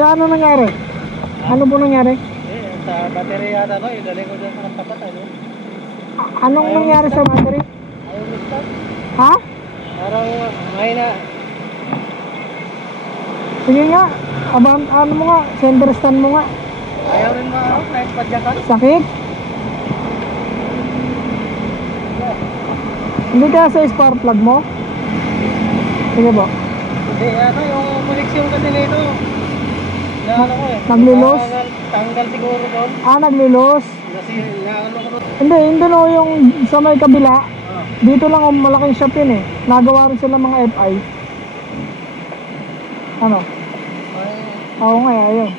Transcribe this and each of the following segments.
Kaya ano nangyari? Ano po nangyari? Sa battery yata ba, idali ko dyan sa nagtapat, ano? Anong nangyari sa battery? Ayaw mag-start. Ha? Parang mahina. Sige nga. Ano mo nga? Center stand mo nga. Ayaw rin kahit padyakan. Sakit? Hindi kaya sa spark plug mo? Sige po. Hindi, yung koneksyon kasi nito. Na ano ko eh. Naglilos? Tanggal siguro doon. Naglilos? Kasi naano ko doon. Hindi no, yung sa may kabila. Dito lang ang malaking shop yun eh. Nagawa rin sila mga FI. Ano? Oo nga, ayun.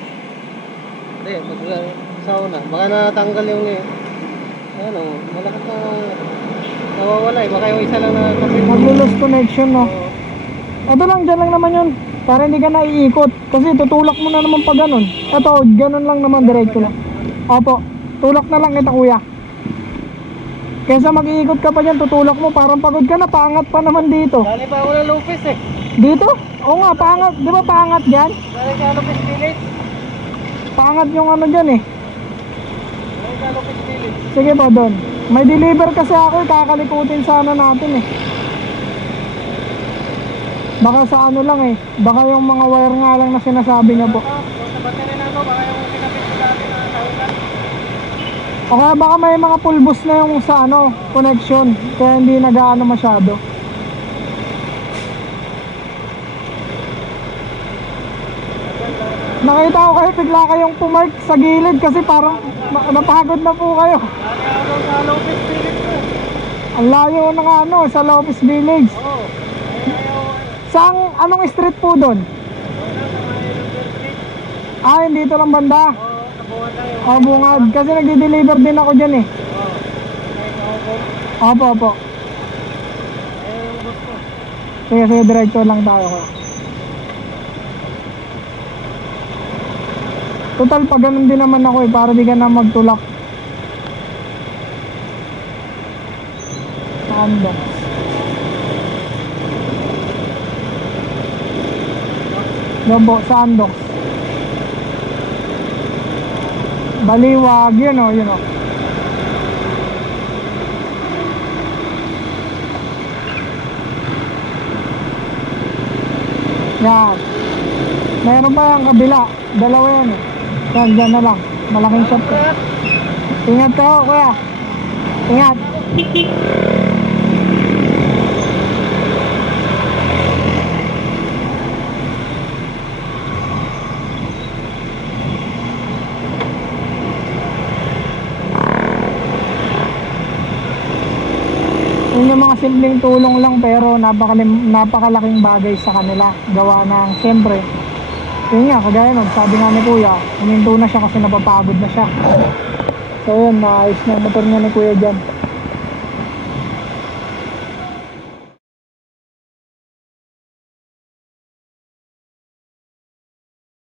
Hindi, pag sauna. Baka natanggal yung ano, malakas na nawawala eh. Baka yung isa lang na kapit. Naglilos connection no. Ito lang, dyan lang naman yun. Para hindi ka naiikot. Kasi tutulak mo na naman pa ganun. Ito, ganun lang naman, diretso lang. Opo, tulak na lang kita kuya. Kesa mag-iikot ka pa dyan, tutulak mo. Parang pagod ka na, paangat pa naman dito. Dali pa ako ng Lopez eh. Dito? Oo nga, paangat. Di ba paangat dyan? Dali ka Lopez Village. Paangat yung ano dyan eh. Dali ka Lopez Village. Sige po, doon. May deliver kasi ako, kakalikutin sana natin eh. Baka sa ano lang eh. Baka yung mga wire nga lang na sinasabi niya po. Sa battery na to, baka yung pinapit ko dati na tawagan. O kaya baka may mga pulbos na yung sa ano, connection. Kaya hindi nag-aano masyado. Nakita ko kayo, bigla kayong pumark sa gilid kasi parang napagod na po kayo. Dali ako doon sa Lopez Village ko. Ang layo ng ano, sa Lopez Village. Oo. Ayaw. Saan, anong street po doon? Ah, hindi ito lang banda. Oo, sa bungad lang yung. O, bungad. Kasi nagdi-deliver din ako dyan eh. Oo. Kahit ako. Opo, opo. Yung bus ko. Sige, sige, diretso lang tayo ko. Total, pag ganun din naman ako eh, para di ka na magtulak. Sandok. Lobo, sandok. Baliwag, yun o, yun o. Yan. Meron pa yung kabila. Dalawa yan eh. Yan, dyan na lang. Malaking shop ko. Ingat ka ho, kuya. Ingat. Yun yung mga simpleng tulong lang pero napakalaking bagay sa kanila. Gawa ng siyempre. Yun nga, kagaya nun, sabi nga ni kuya, huminto na siya kasi napapagod na siya. So yun, maayos na yung motor niya ni kuya dyan.